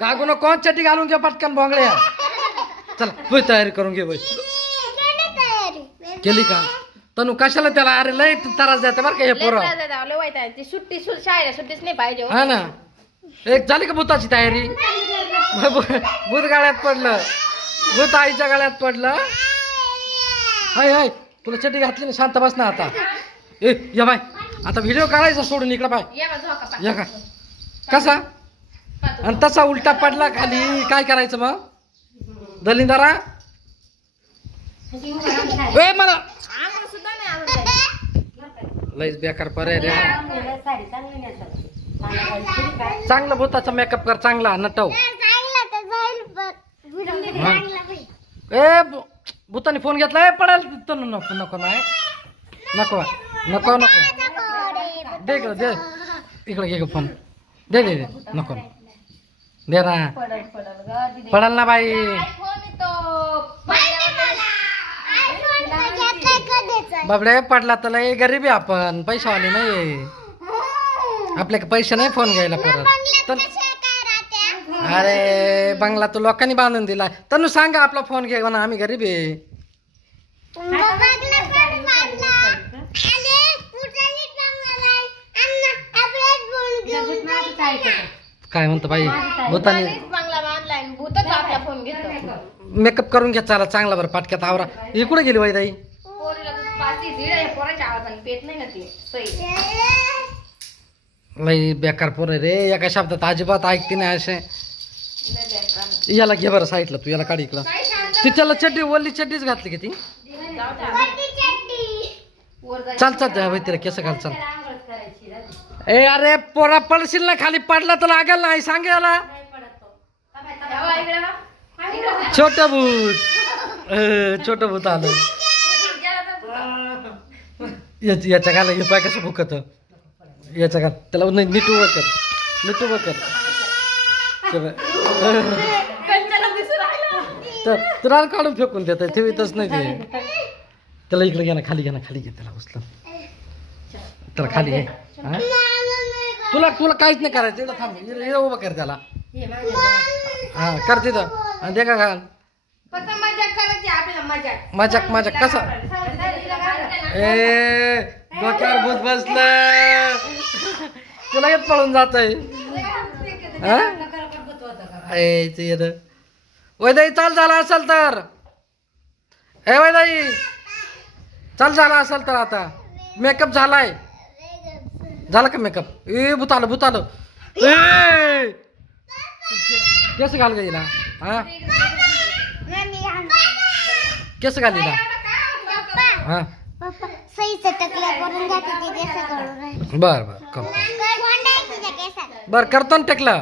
गागू नको चटी घालून घे पटकन भोंगळ्या चल होय तयारी करून घे होय केली का तनु कशाला त्याला अरे लय त्रास देते बरं का हे पोरं ती सुट्टी शाळेला सुट्टीच नाही पाहिजे हा ना एक झाली का भूताची तयारी भूत गाळ्यात पडलं भूत आईच्या गाळ्यात पडलं हाय हाय तुला चटी घातली ना शांत बस ना आता ए या बाय आता व्हिडिओ काढायचा सोडून इकडं बाय या का कसा आणि तसा उलटा पडला खाली काय करायचं मग दलिंदारा ए मला लईच बेकार पर्याय रे चांगलं भूताचा मेकअप कर चांगला नटव ए भूताने फोन घेतलाय पडायला तो नको नको नाही नको नको नको दे इकडं दे इकडे घे फोन दे दे दे नको दे ना पडाल ना बाई बाबडे पडला तर लय गरीब आहे आपण पैशावाले नाही आपल्याकडे पैसे नाही फोन घ्यायला परत अरे बंगला तो लोकांनी बांधून दिला तनु सांगा आपला फोन घे ना आम्ही गरीब आहे काय म्हणतो बाई भूताने मेकअप करून घ्या चला चांगला बरं पाटक्यात आवरा ही कुठे गेली बाई ताई लई बेकार पोर रे एका शब्दात अजिबात ऐकते नाही असे याला घे बरं साईडला तू याला काढ इकडं ती त्याला चड्डी ओली चड्डीच घातली की ती चाल चाल तिला केस घाल चाल ए अरे पोरा पडशील ना खाली पडला तर लागेल नाही सांग याला छोट भूत छोट भूत आलं याच्या घाला हे पाय कसं भुकत याच्या घाल त्याला नीट उभं कर नीट उभं कर तुला काढून फेकून देत ठेवीतच नाही ते त्याला इकडे घे ना खाली घे ना खाली घे त्याला उचल त्याला खाली घे तुला तुला काहीच नाही करायचं इथं थांब इथं उभं कर त्याला हा कर तिथं आणि दे का घाल मजाक मजाक कसा ए डोक्यावर भूत बसलं तुला येत पळून जात आहे वैदाई चाल झाला असेल तर ए वैदाई चाल झाला असेल तर आता मेकअप झालाय झाला का मेकअप ए भूत आलं भूत आलं ए केस घाल ग हिला हा केस घाल हिला हा बर बर बर करतो ना टेकला